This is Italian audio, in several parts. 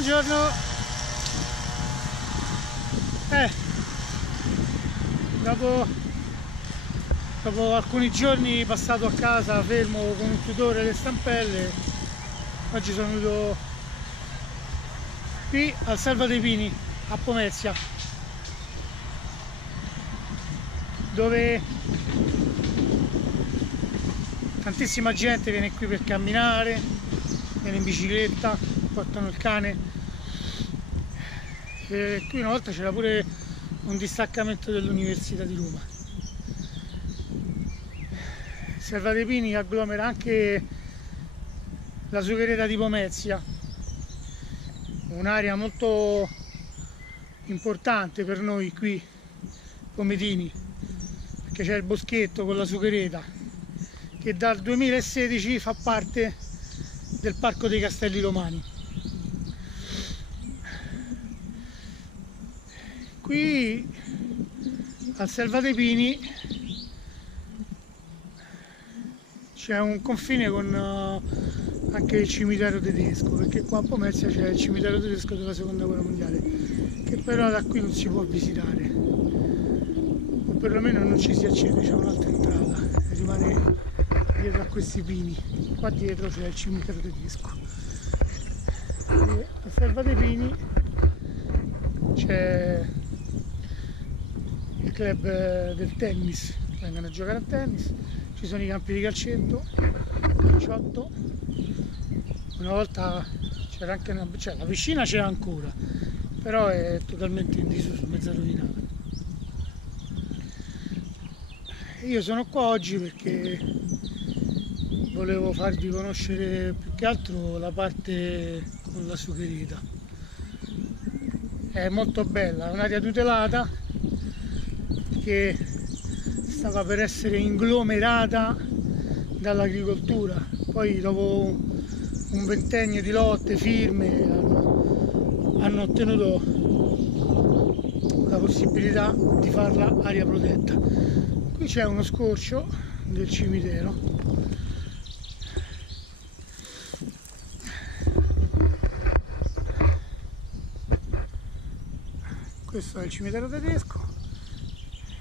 Buongiorno. Dopo alcuni giorni passato a casa fermo con un tutore alle stampelle, oggi sono venuto qui al Selva dei Pini a Pomezia, dove tantissima gente viene qui per camminare, viene in bicicletta, portano il cane. E qui una volta c'era pure un distaccamento dell'Università di Roma. Selva dei Pini agglomera anche la sughereta di Pomezia, un'area molto importante per noi qui pometini, perché c'è il boschetto con la sughereta che dal 2016 fa parte del Parco dei Castelli Romani. Qui al Selva dei Pini c'è un confine con anche il cimitero tedesco, perché qua a Pomezia c'è il cimitero tedesco della seconda guerra mondiale, che però da qui non si può visitare, o perlomeno non ci si accede, c'è un'altra entrata, rimane dietro a questi pini. Qua dietro c'è il cimitero tedesco. E a Selva dei Pini c'è il club del tennis, vengono a giocare a tennis, ci sono i campi di calcetto, calciotto. Una volta c'era anche la piscina c'era ancora, però è totalmente in disuso, mezza rovinata. Io sono qua oggi perché volevo farvi conoscere più che altro la parte con la sughereta. È molto bella, è un'area tutelata che stava per essere inglomerata dall'agricoltura, poi dopo un ventennio di lotte, firme, hanno ottenuto la possibilità di farla area protetta. Qui c'è uno scorcio del cimitero, questo è il cimitero tedesco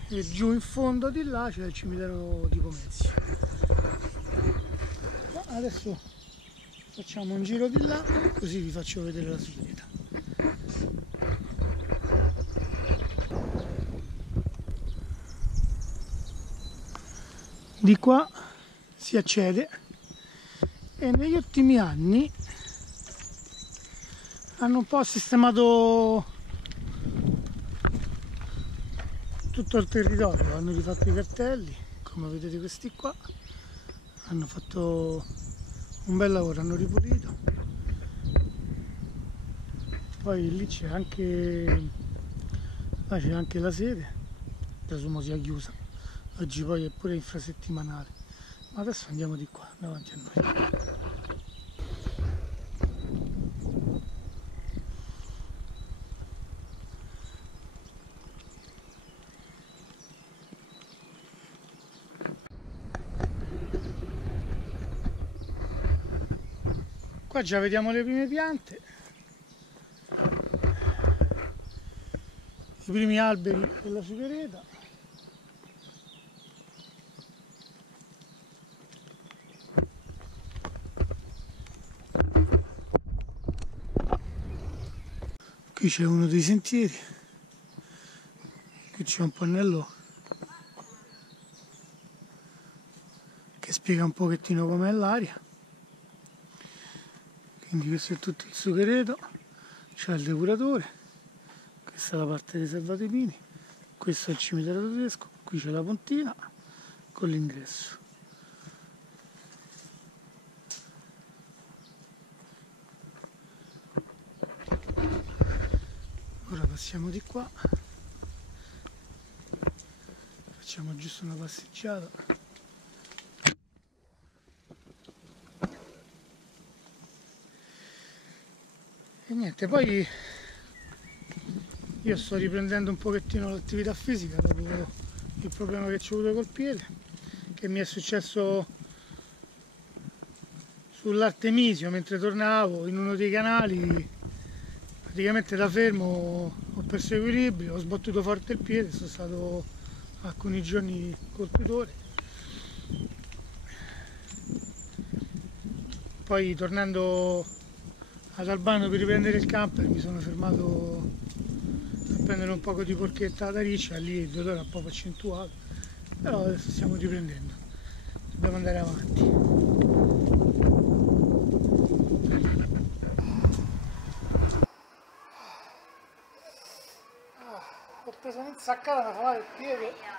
e giù in fondo di là c'è il cimitero di Pomezia. Adesso facciamo un giro di là, così vi faccio vedere la sughereta. Di qua si accede e negli ultimi anni hanno un po' sistemato tutto il territorio, hanno rifatto i cartelli, come vedete questi qua, hanno fatto un bel lavoro, hanno ripulito. Poi lì c'è anche la sede, presumo sia chiusa, oggi poi è pure infrasettimanale, ma adesso andiamo di qua, davanti a noi. Qua già vediamo le prime piante, i primi alberi della sughereta. Qui c'è uno dei sentieri, qui c'è un pannello che spiega un pochettino com'è l'aria. Quindi questo è tutto il sughereto, c'è il depuratore, questa è la parte dei Selva dei Pini, questo è il cimitero tedesco, qui c'è la pontina con l'ingresso. Ora passiamo di qua, facciamo giusto una passeggiata. E niente, poi io sto riprendendo un pochettino l'attività fisica dopo il problema che ci ho avuto col piede, che mi è successo sull'Artemisio mentre tornavo in uno dei canali. praticamente da fermo ho perso equilibrio, ho sbattuto forte il piede, sono stato alcuni giorni col tutore. Poi tornando ad Albano per riprendere il camper mi sono fermato a prendere un poco di porchetta da riccia, lì il dolore è un po' accentuato, però adesso stiamo riprendendo, dobbiamo andare avanti. Ho preso un'insaccata, mi fa male il piede.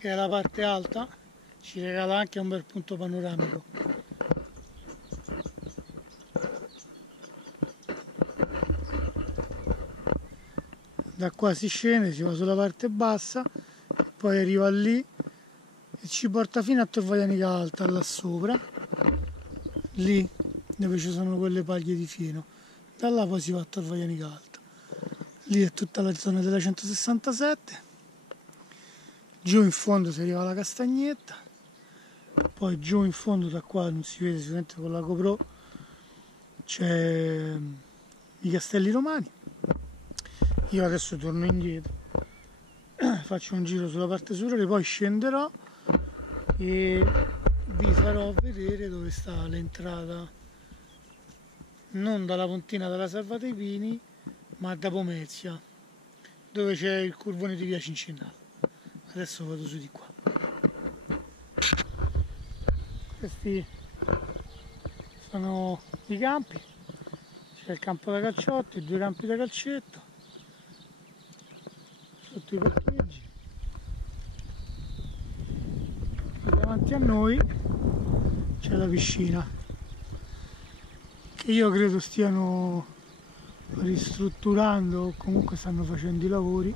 Che è la parte alta, ci regala anche un bel punto panoramico. Da qua si scende, si va sulla parte bassa, poi arriva lì e ci porta fino a Tor Vaianica Alta, là sopra, lì dove ci sono quelle paglie di fieno. Da là poi si va a Tor Vaianica Alta. Lì è tutta la zona della 167. Giù in fondo si arriva alla Castagnetta, poi giù in fondo, da qua non si vede sicuramente con la GoPro, c'è i Castelli Romani. Io adesso torno indietro, faccio un giro sulla parte superiore, poi scenderò e vi farò vedere dove sta l'entrata, non dalla Pontina della Salva dei Pini, ma da Pomezia, dove c'è il curvone di via Cincinnato. Adesso vado su di qua. Questi sono i campi, c'è il campo da calciotto, i 2 campi da calcetto, sotto i parcheggi. E davanti a noi c'è la piscina, che io credo stiano ristrutturando o comunque stanno facendo i lavori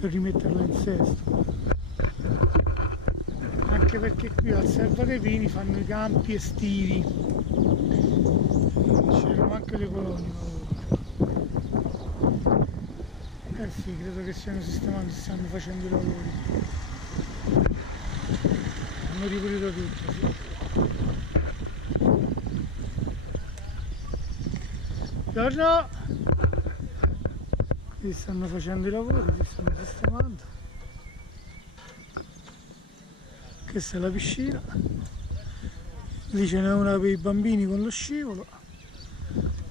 per rimetterla in sesto. Anche perché qui al Selva dei Pini fanno i campi estivi, c'erano anche le colonie. Sì, credo che stiano sistemando, stanno facendo i lavori, hanno ripulito tutto, sì. Buongiorno, qui stanno facendo i lavori, si stanno sistemando. Questa è la piscina, lì ce n'è una per i bambini con lo scivolo.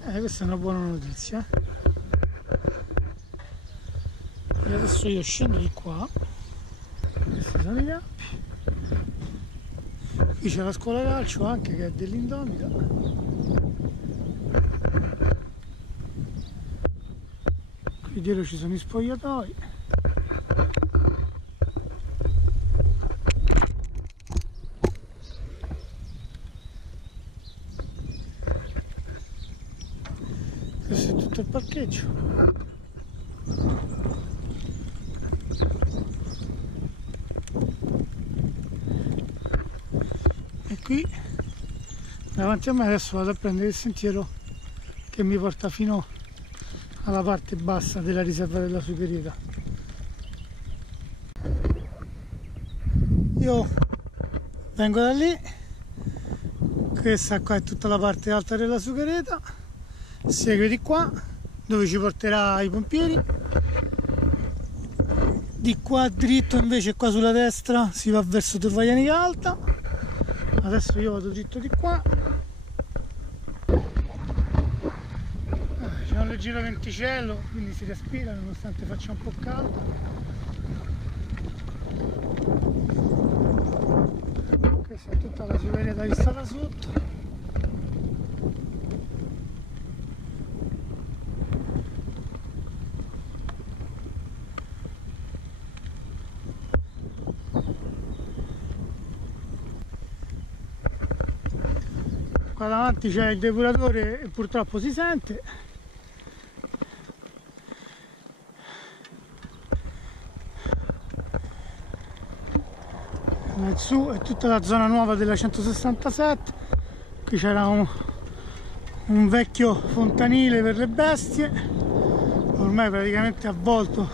Questa è una buona notizia. E adesso io scendo di qua. Questi sono i campi. Qui c'è la scuola calcio anche, che è dell'Indomita. Qui dietro ci sono i spogliatoi. Questo è tutto il parcheggio. E qui davanti a me adesso vado a prendere il sentiero che mi porta fino alla parte bassa della riserva della Sugherita. Io vengo da lì, questa qua è tutta la parte alta della Sugherita, segue di qua dove ci porterà ai pompieri, di qua dritto invece qua sulla destra si va verso Torvaianica Alta. Adesso io vado dritto di qua. C'è un leggero venticello, quindi si respira nonostante faccia un po' caldo. Questa è tutta la Sugherita vista da sotto. Qua davanti c'è il depuratore e purtroppo si sente. Su è tutta la zona nuova della 167. Qui c'era un vecchio fontanile per le bestie, ormai praticamente avvolto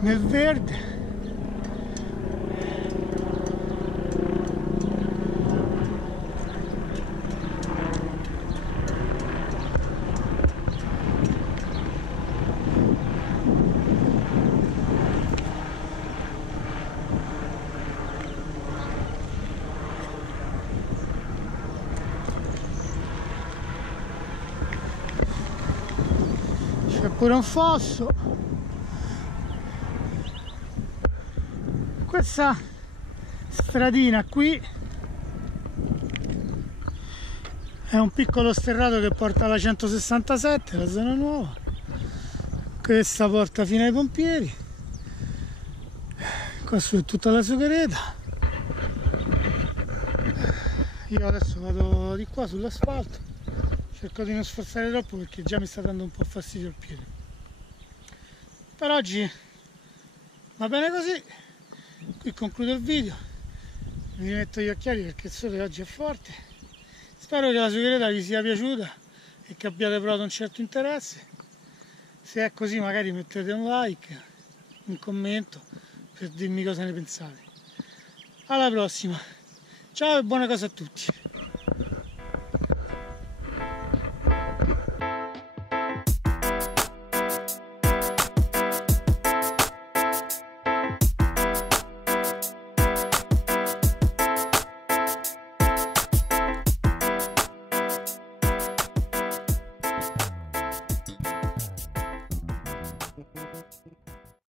nel verde. C'è pure un fosso. Questa stradina qui è un piccolo sterrato che porta alla 167, la zona nuova. Questa porta fino ai pompieri. Qua su è tutta la Sugherita. Io adesso vado di qua sull'asfalto. Cerco di non sforzare troppo perché già mi sta dando un po' fastidio il piede. Per oggi va bene così. Qui concludo il video. Mi rimetto gli occhiali perché il sole oggi è forte. Spero che la Sugherita vi sia piaciuta e che abbiate provato un certo interesse. Se è così magari mettete un like, un commento per dirmi cosa ne pensate. Alla prossima. Ciao e buona cosa a tutti.